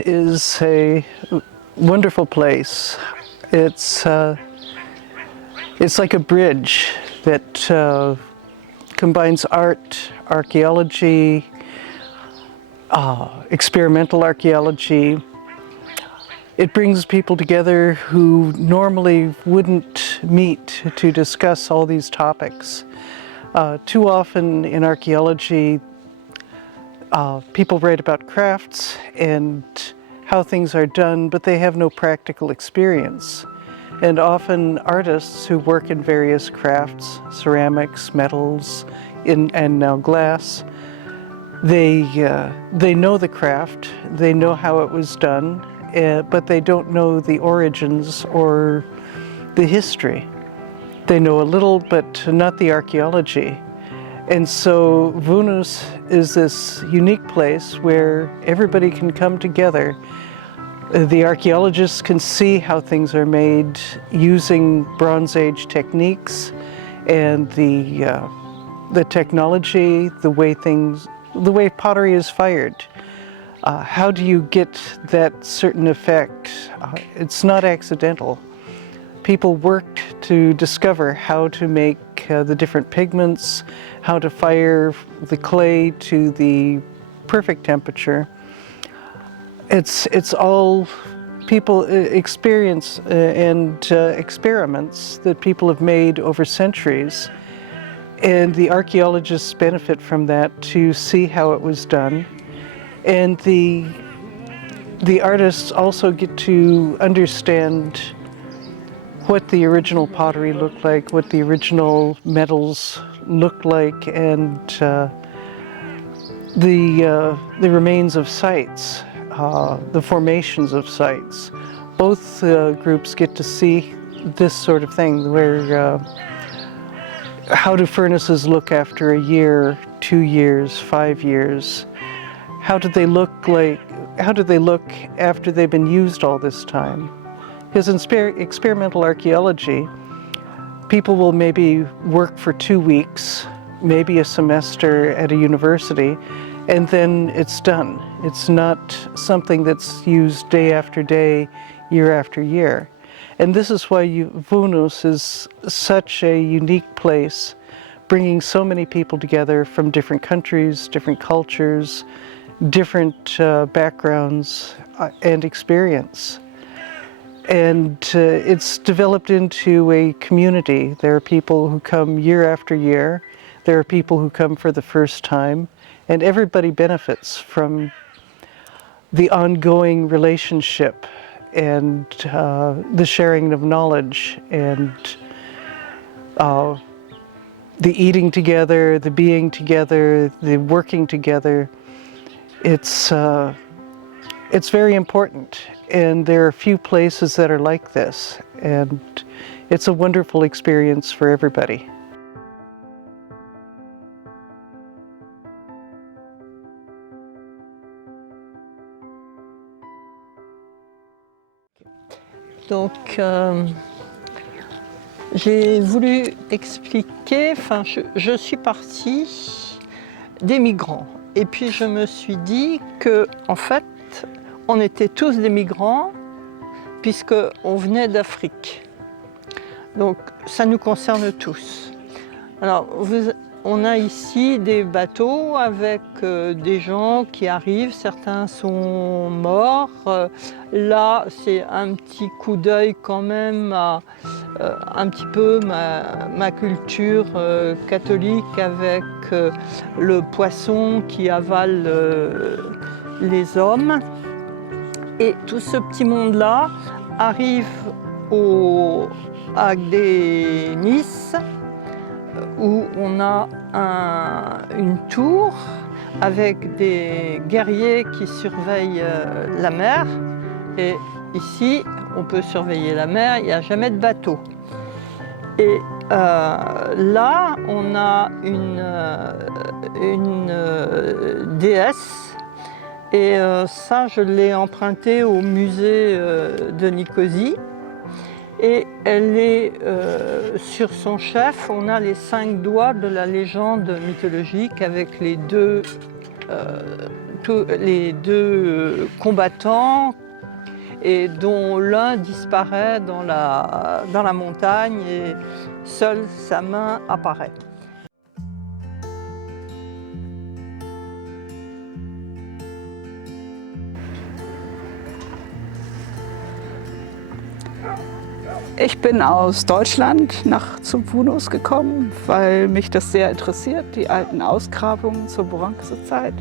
Is a wonderful place. It's uh, it's like a bridge that uh, combines art, archaeology, uh, experimental archaeology. It brings people together who normally wouldn't meet to discuss all these topics. Uh, too often in archaeology, uh, people write about crafts and how things are done, but they have no practical experience. And often artists who work in various crafts, ceramics, metals, in, and now glass, they, uh, they know the craft, they know how it was done, uh, but they don't know the origins or the history. They know a little, but not the archaeology. And so Vunus is this unique place where everybody can come together. The archaeologists can see how things are made using Bronze Age techniques and the, uh, the technology, the way things, the way pottery is fired. Uh, how do you get that certain effect? Uh, it's not accidental people worked to discover how to make uh, the different pigments, how to fire the clay to the perfect temperature. It's, it's all people uh, experience uh, and uh, experiments that people have made over centuries. And the archaeologists benefit from that to see how it was done. And the, the artists also get to understand what the original pottery looked like, what the original metals looked like, and uh, the, uh, the remains of sites, uh, the formations of sites. Both uh, groups get to see this sort of thing where uh, how do furnaces look after a year, two years, five years? How do they look like, how do they look after they've been used all this time? Because in experimental archaeology, people will maybe work for two weeks, maybe a semester at a university, and then it's done. It's not something that's used day after day, year after year. And this is why you, Vunus is such a unique place, bringing so many people together from different countries, different cultures, different uh, backgrounds, uh, and experience and uh, it's developed into a community. There are people who come year after year. There are people who come for the first time, and everybody benefits from the ongoing relationship and uh, the sharing of knowledge and uh, the eating together, the being together, the working together. It's uh, it's very important, and there are few places that are like this, and it's a wonderful experience for everybody. Donc, euh, j'ai voulu expliquer, enfin, je, je suis partie des migrants. Et puis, je me suis dit que, en fait, on était tous des migrants, puisqu'on venait d'Afrique. Donc, ça nous concerne tous. Alors, on a ici des bateaux avec euh, des gens qui arrivent, certains sont morts. Euh, là, c'est un petit coup d'œil quand même à euh, un petit peu ma, culture catholique avec le poisson qui avale les hommes. Et tout ce petit monde-là arrive au, des Nice où on a un- une tour avec des guerriers qui surveillent euh, la mer. Et ici, on peut surveiller la mer, il n'y a jamais de bateau. Et euh, là, on a une, euh, euh, déesse. Et euh, ça, je l'ai emprunté au musée euh, de Nicosie. Et elle est euh, sur son chef, on a les cinq doigts de la légende mythologique avec les deux les deux combattants et dont l'un disparaît dans la, dans la montagne et seule sa main apparaît. Ich bin aus Deutschland nach Zumpfunus gekommen, weil mich das sehr interessiert, die alten Ausgrabungen zur Bronzezeit.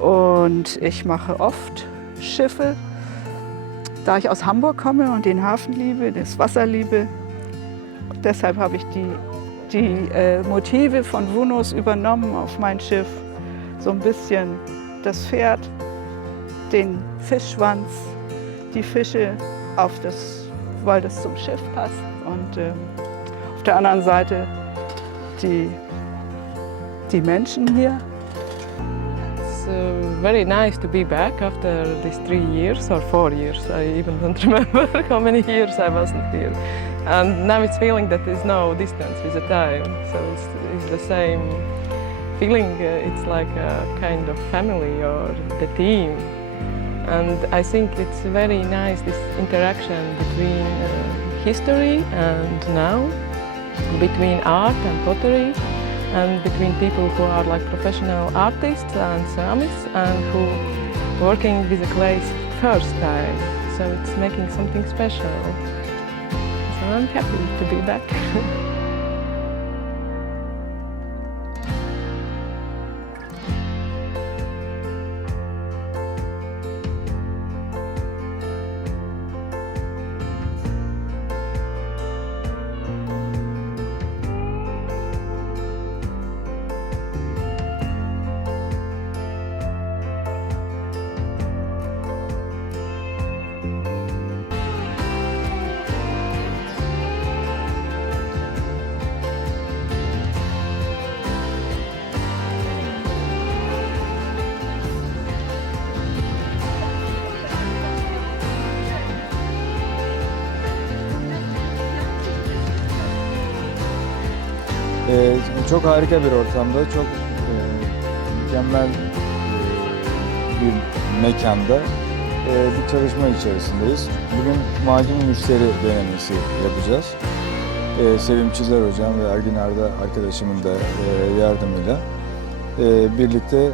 Und ich mache oft Schiffe. Da ich aus Hamburg komme und den Hafen liebe, das Wasser liebe, deshalb habe ich die, die äh, Motive von Vunus übernommen auf mein Schiff. So ein bisschen das Pferd, den Fischschwanz, die Fische auf das, weil das zum Schiff passt. Und ähm, auf der anderen Seite die, die Menschen hier. It's uh, very nice to be back after these three years or four years. I even don't remember how many years I wasn't here. And now it's feeling that there's no distance with the time. So it's, it's the same feeling. Uh, it's like a kind of family or the team. And I think it's very nice this interaction between uh, history and now, between art and pottery and between people who are like professional artists and ceramists and who working with the clay first time. So it's making something special. So I'm happy to be back. çok harika bir ortamda, çok e, mükemmel e, bir mekanda e, bir çalışma içerisindeyiz. Bugün macun müşteri denemesi yapacağız. E, Sevim Çizer Hocam ve Ergin Arda arkadaşımın da e, yardımıyla e, birlikte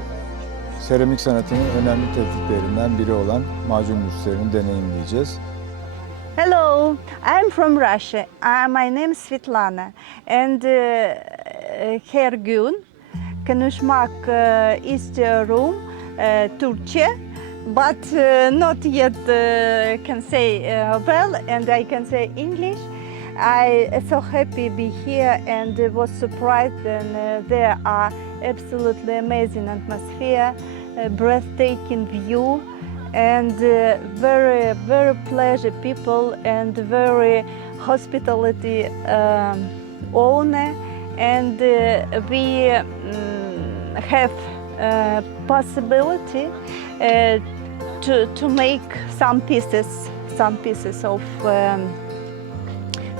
seramik sanatının önemli tekniklerinden biri olan macun müşterini deneyimleyeceğiz. Hello, I'm from Russia. Uh, my name is Svetlana, and uh, her gün konuşmak uh, istiyorum uh, Türkçe, but not yet can say well, and I can say English. I so happy be here and was surprised and there are absolutely amazing atmosphere, breathtaking view and uh, very very pleasure people and very hospitality um, owner and uh, we mm, have uh, possibility uh, to, to make some pieces some pieces of um,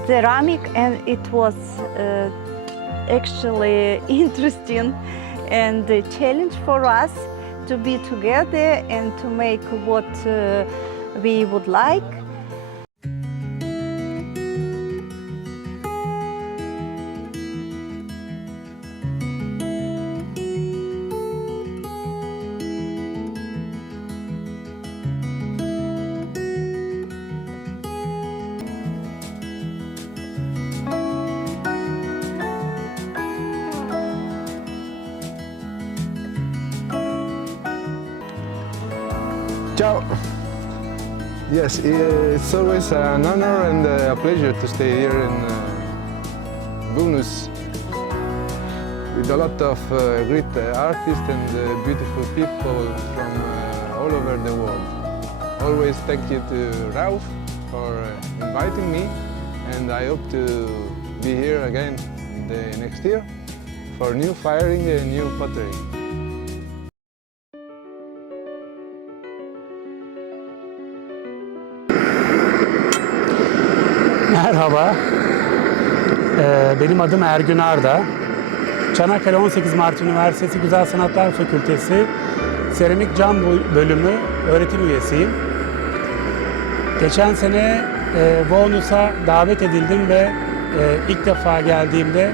ceramic and it was uh, actually interesting and a challenge for us to be together and to make what uh, we would like. It's always an honor and a pleasure to stay here in uh, Bunus with a lot of uh, great uh, artists and uh, beautiful people from uh, all over the world. Always thank you to Ralph for uh, inviting me and I hope to be here again the next year for new firing and new pottery. Merhaba. Ee, benim adım Ergün Arda. Çanakkale 18 Mart Üniversitesi Güzel Sanatlar Fakültesi seramik cam bölümü öğretim üyesiyim. Geçen sene e, Vonus'a davet edildim ve e, ilk defa geldiğimde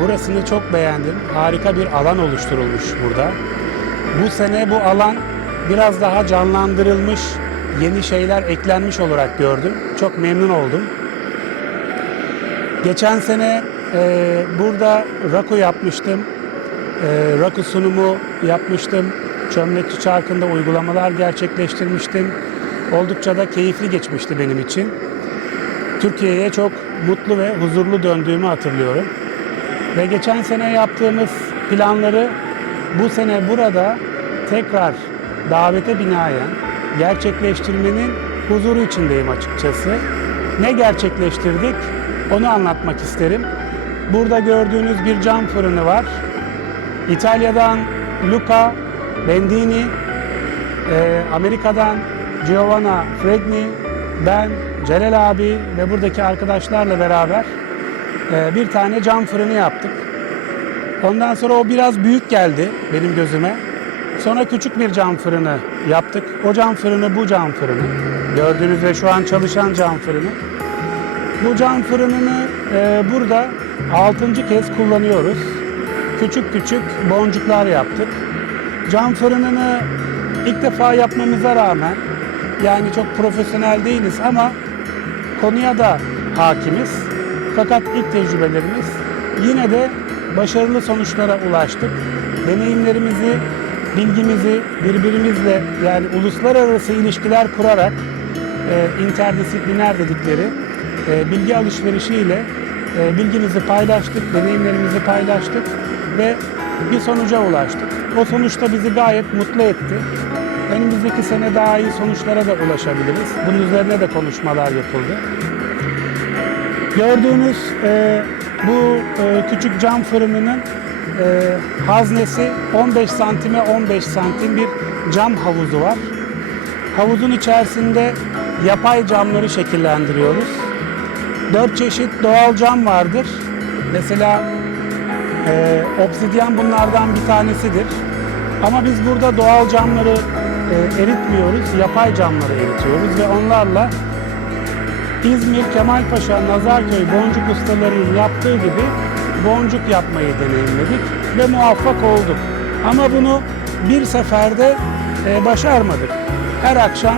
burasını çok beğendim. Harika bir alan oluşturulmuş burada. Bu sene bu alan biraz daha canlandırılmış, yeni şeyler eklenmiş olarak gördüm. Çok memnun oldum. Geçen sene e, burada Raku yapmıştım. E, Raku sunumu yapmıştım. Çömlekçi Çarkı'nda uygulamalar gerçekleştirmiştim. Oldukça da keyifli geçmişti benim için. Türkiye'ye çok mutlu ve huzurlu döndüğümü hatırlıyorum. Ve geçen sene yaptığımız planları bu sene burada tekrar davete binaen gerçekleştirmenin huzuru içindeyim açıkçası. Ne gerçekleştirdik onu anlatmak isterim. Burada gördüğünüz bir cam fırını var. İtalya'dan Luca Bendini, e, Amerika'dan Giovanna Fregni, ben, Celal abi ve buradaki arkadaşlarla beraber e, bir tane cam fırını yaptık. Ondan sonra o biraz büyük geldi benim gözüme. Sonra küçük bir cam fırını yaptık. O cam fırını bu cam fırını. Gördüğünüz ve şu an çalışan cam fırını. Bu cam fırınını e, burada 6. kez kullanıyoruz. Küçük küçük boncuklar yaptık. Cam fırınını ilk defa yapmamıza rağmen yani çok profesyonel değiliz ama konuya da hakimiz. Fakat ilk tecrübelerimiz yine de başarılı sonuçlara ulaştık. Deneyimlerimizi, bilgimizi birbirimizle yani uluslararası ilişkiler kurarak e, interdisipliner dedikleri e, bilgi alışverişiyle e, bilgimizi paylaştık, deneyimlerimizi paylaştık ve bir sonuca ulaştık. O sonuç da bizi gayet mutlu etti. Önümüzdeki sene daha iyi sonuçlara da ulaşabiliriz. Bunun üzerine de konuşmalar yapıldı. Gördüğünüz e, bu e, küçük cam fırınının e, haznesi 15 santime 15 santim bir cam havuzu var. Havuzun içerisinde yapay camları şekillendiriyoruz. Dört çeşit doğal cam vardır. Mesela e, obsidyen bunlardan bir tanesidir. Ama biz burada doğal camları e, eritmiyoruz, yapay camları eritiyoruz ve onlarla İzmir Kemalpaşa Nazarköy boncuk ustalarının yaptığı gibi boncuk yapmayı deneyimledik ve muvaffak olduk. Ama bunu bir seferde e, başarmadık. Her akşam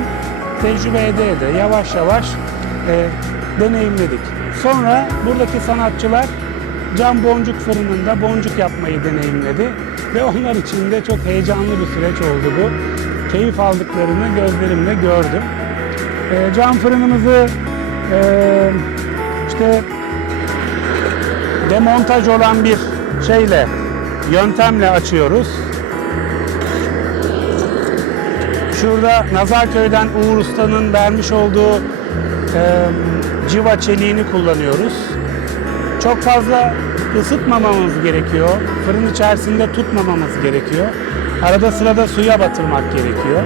tecrübe ede ede yavaş yavaş e, deneyimledik. Sonra buradaki sanatçılar cam boncuk fırınında boncuk yapmayı deneyimledi ve onlar için de çok heyecanlı bir süreç oldu bu. Keyif aldıklarını gözlerimle gördüm. E, cam fırınımızı e, işte demontaj olan bir şeyle, yöntemle açıyoruz. Şurada Nazarköy'den Uğur Usta'nın vermiş olduğu e, civa çeliğini kullanıyoruz. Çok fazla ısıtmamamız gerekiyor. Fırın içerisinde tutmamamız gerekiyor. Arada sırada suya batırmak gerekiyor.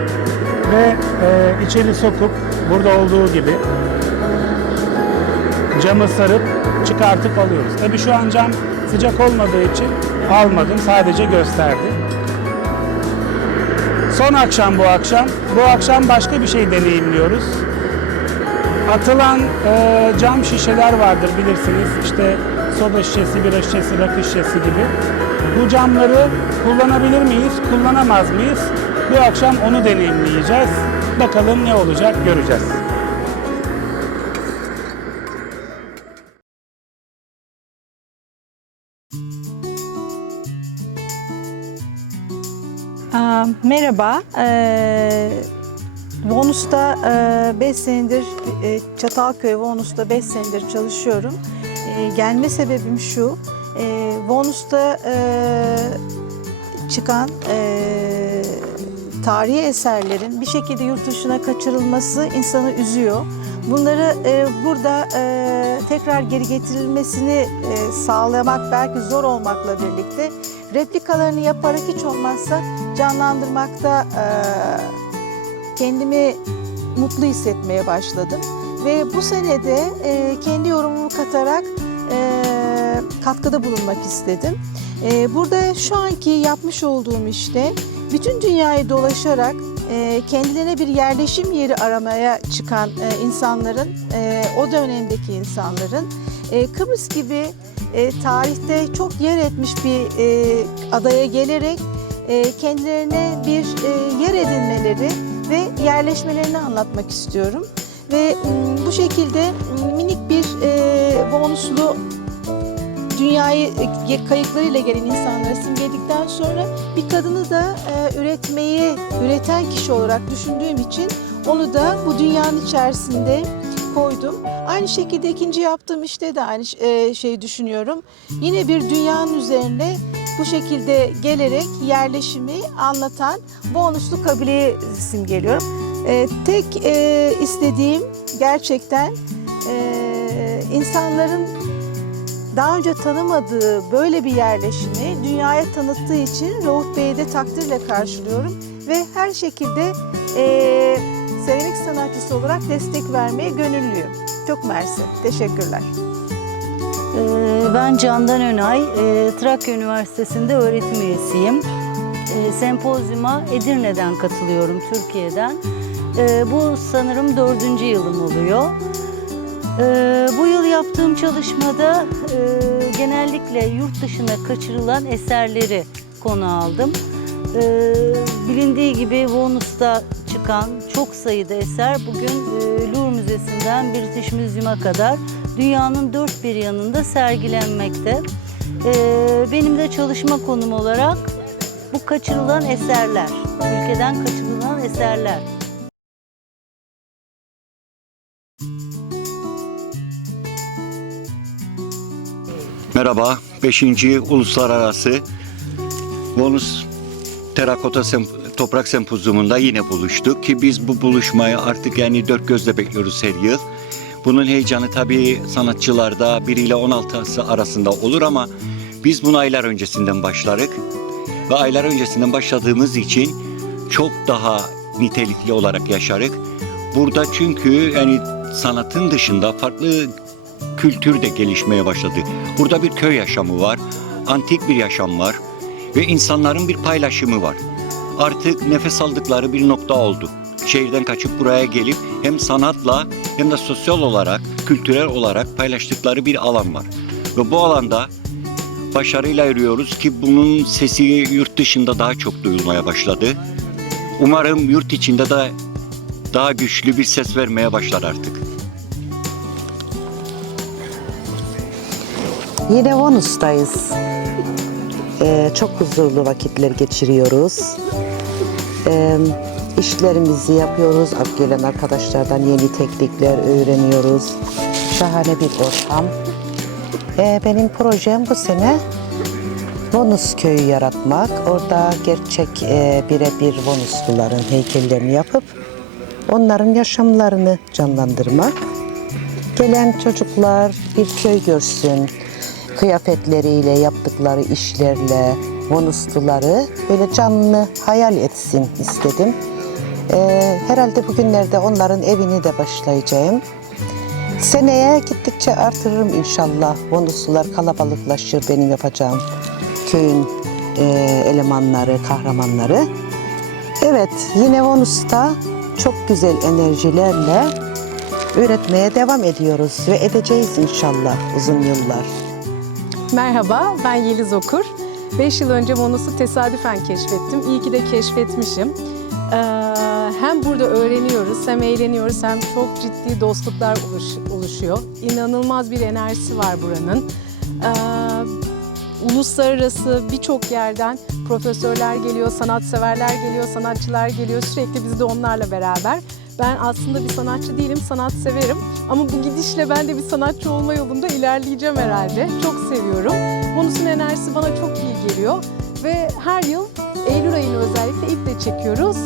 Ve e, içeri sokup burada olduğu gibi camı sarıp çıkartıp alıyoruz. Tabii şu an cam sıcak olmadığı için almadım. Sadece gösterdi. Son akşam bu akşam. Bu akşam başka bir şey deneyimliyoruz. Atılan e, cam şişeler vardır bilirsiniz. İşte soda şişesi, bira şişesi, rakı şişesi gibi. Bu camları kullanabilir miyiz, kullanamaz mıyız? Bu akşam onu deneyimleyeceğiz. Bakalım ne olacak göreceğiz. Merhaba. Vonus'ta 5 senedir, e, Çatalköy Vonus'ta 5 senedir çalışıyorum. Ee, gelme sebebim şu, e, Vonus'ta e, çıkan e, tarihi eserlerin bir şekilde yurt dışına kaçırılması insanı üzüyor. Bunları e, burada e, tekrar geri getirilmesini e, sağlamak belki zor olmakla birlikte replikalarını yaparak hiç olmazsa canlandırmakta e, kendimi mutlu hissetmeye başladım. Ve bu senede e, kendi yorumumu katarak e, katkıda bulunmak istedim. Ee, burada şu anki yapmış olduğum işte bütün dünyayı dolaşarak e, kendilerine bir yerleşim yeri aramaya çıkan e, insanların, e, o dönemdeki insanların e, Kıbrıs gibi e, tarihte çok yer etmiş bir e, adaya gelerek e, kendilerine bir e, yer edinmeleri ve yerleşmelerini anlatmak istiyorum. Ve m, bu şekilde m, minik bir e, bonuslu dünyayı kayıklarıyla gelen insanları simgeledikten sonra bir kadını da e, üretmeyi, üreten kişi olarak düşündüğüm için onu da bu dünyanın içerisinde koydum. Aynı şekilde ikinci yaptığım işte de aynı şeyi düşünüyorum. Yine bir dünyanın üzerine bu şekilde gelerek yerleşimi anlatan bonuslu kabileyi simgeliyorum. E, tek e, istediğim gerçekten e, insanların daha önce tanımadığı böyle bir yerleşimi dünyaya tanıttığı için Rauf Bey'i de takdirle karşılıyorum ve her şekilde eee seramik sanatçısı olarak destek vermeye gönüllüyüm. Çok mersi. Teşekkürler. Ee, Ben Candan Önay, e, Trakya Üniversitesi'nde öğretim üyesiyim. E, Sempozyuma Edirne'den katılıyorum, Türkiye'den. E, Bu sanırım dördüncü yılım oluyor. Bu yıl yaptığım çalışmada e, genellikle yurt dışına kaçırılan eserleri konu aldım. Bilindiği gibi Vonus'ta çıkan çok sayıda eser bugün e, Louvre Müzesi'nden British Museum'a kadar dünyanın dört bir yanında sergilenmekte. Ee, benim de çalışma konum olarak bu kaçırılan eserler, ülkeden kaçırılan eserler. Merhaba, 5. Uluslararası Bonus Terakota Semp- Toprak Sempozyumunda yine buluştuk ki biz bu buluşmayı artık yani dört gözle bekliyoruz her yıl. Bunun heyecanı tabii sanatçılarda 1 ile 16 arasında olur ama biz bunu aylar öncesinden başlarık. Ve aylar öncesinden başladığımız için çok daha nitelikli olarak yaşarık. Burada çünkü yani sanatın dışında farklı kültür de gelişmeye başladı. Burada bir köy yaşamı var, antik bir yaşam var ve insanların bir paylaşımı var. Artık nefes aldıkları bir nokta oldu. Şehirden kaçıp buraya gelip hem sanatla hem de sosyal olarak, kültürel olarak paylaştıkları bir alan var. Ve bu alanda başarıyla yürüyoruz ki bunun sesi yurt dışında daha çok duyulmaya başladı. Umarım yurt içinde de daha güçlü bir ses vermeye başlar artık. Yine Vonus'tayız. Ee, çok huzurlu vakitler geçiriyoruz. Ee, işlerimizi yapıyoruz. Gelen arkadaşlardan yeni teknikler öğreniyoruz. Şahane bir ortam. Ee, benim projem bu sene Vonus köyü yaratmak. Orada gerçek e, birebir Vonusluların heykellerini yapıp onların yaşamlarını canlandırmak. Gelen çocuklar bir köy görsün, kıyafetleriyle, yaptıkları işlerle, Vonusluları böyle canlı hayal etsin istedim. Ee, herhalde bugünlerde onların evini de başlayacağım. Seneye gittikçe artırırım inşallah. Vonuslular kalabalıklaşır benim yapacağım köyün e, elemanları, kahramanları. Evet, yine Vonus'ta çok güzel enerjilerle üretmeye devam ediyoruz ve edeceğiz inşallah uzun yıllar. Merhaba, ben Yeliz Okur. 5 yıl önce Monos'u tesadüfen keşfettim. İyi ki de keşfetmişim. Ee, hem burada öğreniyoruz, hem eğleniyoruz, hem çok ciddi dostluklar oluş- oluşuyor. İnanılmaz bir enerjisi var buranın. Ee, uluslararası birçok yerden profesörler geliyor, sanatseverler geliyor, sanatçılar geliyor. Sürekli biz de onlarla beraber. Ben aslında bir sanatçı değilim, sanat severim. Ama bu gidişle ben de bir sanatçı olma yolunda ilerleyeceğim herhalde. Çok seviyorum. Bonus'un enerjisi bana çok iyi geliyor. Ve her yıl Eylül ayını özellikle iple çekiyoruz.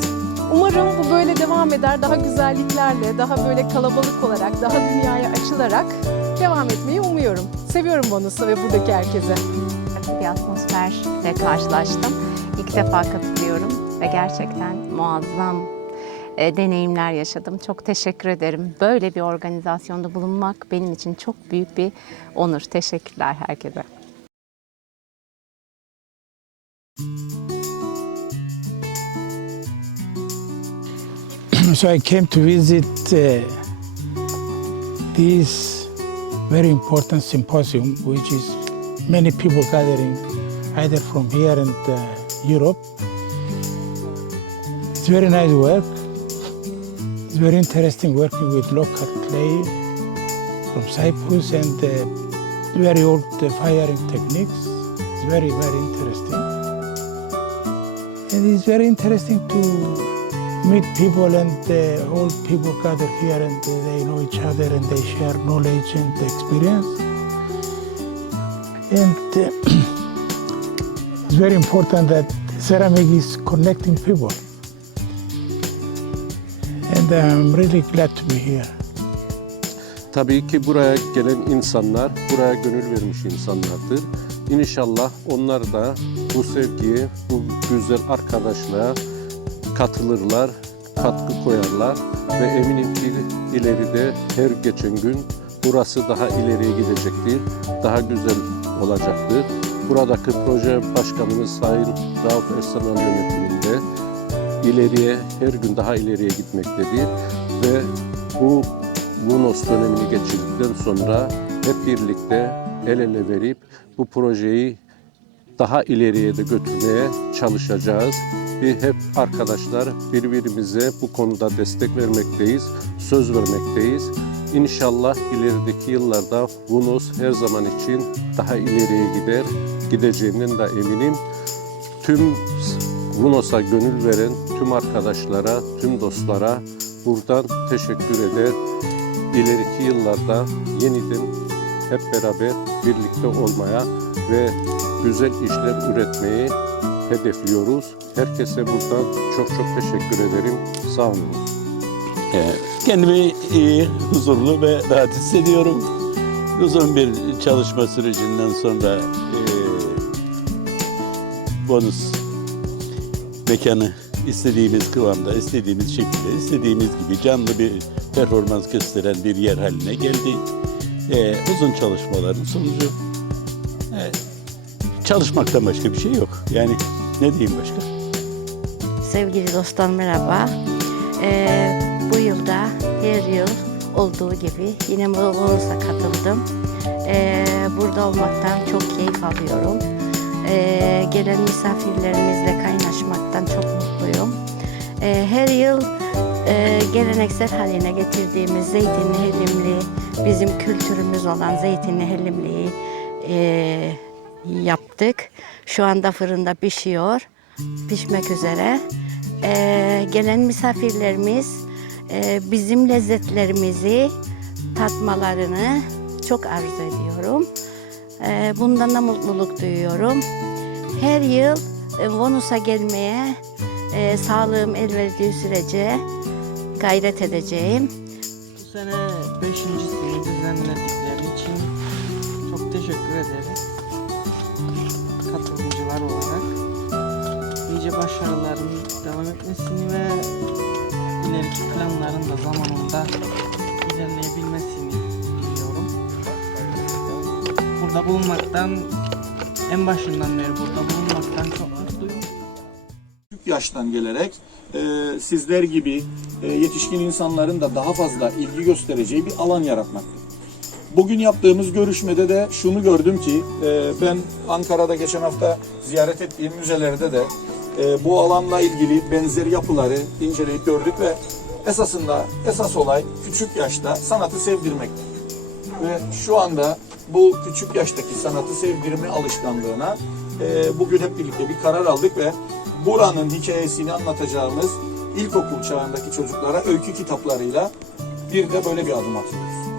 Umarım bu böyle devam eder. Daha güzelliklerle, daha böyle kalabalık olarak, daha dünyaya açılarak devam etmeyi umuyorum. Seviyorum Bonus'u ve buradaki herkese. bir atmosferle karşılaştım. İlk defa katılıyorum ve gerçekten muazzam e, deneyimler yaşadım. Çok teşekkür ederim. Böyle bir organizasyonda bulunmak benim için çok büyük bir onur. Teşekkürler herkese. So I came to visit uh, this very important symposium, which is many people gathering either from here and uh, Europe. It's very nice work. It's very interesting working with local clay from Cyprus and uh, very old uh, firing techniques. It's very, very interesting. And it's very interesting to meet people and uh, all people gather here and uh, they know each other and they share knowledge and experience. And uh, it's very important that ceramic is connecting people. And I'm. Tabii ki buraya gelen insanlar, buraya gönül vermiş insanlardır. İnşallah onlar da bu sevgiye, bu güzel arkadaşlığa katılırlar, katkı koyarlar ve eminim ki ileride her geçen gün burası daha ileriye gidecektir, daha güzel olacaktır. Buradaki proje başkanımız Sayın Rauf Ersanal yönetiminde ileriye, her gün daha ileriye gitmektedir ve bu Lunos dönemini geçirdikten sonra hep birlikte el ele verip bu projeyi daha ileriye de götürmeye çalışacağız. Bir hep arkadaşlar birbirimize bu konuda destek vermekteyiz, söz vermekteyiz. İnşallah ilerideki yıllarda Lunos her zaman için daha ileriye gider, gideceğinden de eminim. Tüm Lunos'a gönül veren tüm arkadaşlara, tüm dostlara buradan teşekkür eder. İleriki yıllarda yeniden hep beraber birlikte olmaya ve güzel işler üretmeyi hedefliyoruz. Herkese buradan çok çok teşekkür ederim. Sağ olun. Ee, Kendimi iyi, huzurlu ve rahat hissediyorum. Uzun bir çalışma sürecinden sonra e, bonus mekanı istediğimiz kıvamda, istediğimiz şekilde, istediğimiz gibi canlı bir performans gösteren bir yer haline geldi. Ee, uzun çalışmaların sonucu e, çalışmaktan başka bir şey yok. Yani ne diyeyim başka? Sevgili dostlar merhaba. Ee, bu yılda her yıl olduğu gibi yine Monogonus'a katıldım. Ee, burada olmaktan çok keyif alıyorum. Gelen misafirlerimizle kaynaşmaktan çok mutluyum. Ee, her yıl e, geleneksel haline getirdiğimiz zeytinli hellimli, bizim kültürümüz olan zeytinli hellimliyi e, yaptık. Şu anda fırında pişiyor, pişmek üzere. Ee, gelen misafirlerimiz e, bizim lezzetlerimizi tatmalarını çok arzu ediyorum. Ee, bundan da mutluluk duyuyorum. Her yıl e, Vonus'a gelmeye e, sağlığım el verdiği sürece gayret edeceğim. Bu sene beşincisini düzenledikleri için çok teşekkür ederim. Katılımcılar olarak. Nice başarıların devam etmesini ve ileriki planların da zamanında ilerleyebilmesini diliyorum. Burada bulunmaktan, en başından beri burada bulunmaktan çok mutluyum. küçük yaştan gelerek e, sizler gibi e, yetişkin insanların da daha fazla ilgi göstereceği bir alan yaratmak. Bugün yaptığımız görüşmede de şunu gördüm ki e, ben Ankara'da geçen hafta ziyaret ettiğim müzelerde de e, bu alanla ilgili benzeri yapıları inceleyip gördük ve esasında esas olay küçük yaşta sanatı sevdirmek. Ve şu anda bu küçük yaştaki sanatı sevdirme alışkanlığına e, bugün hep birlikte bir karar aldık ve buranın hikayesini anlatacağımız ilkokul çağındaki çocuklara öykü kitaplarıyla bir de böyle bir adım atıyoruz.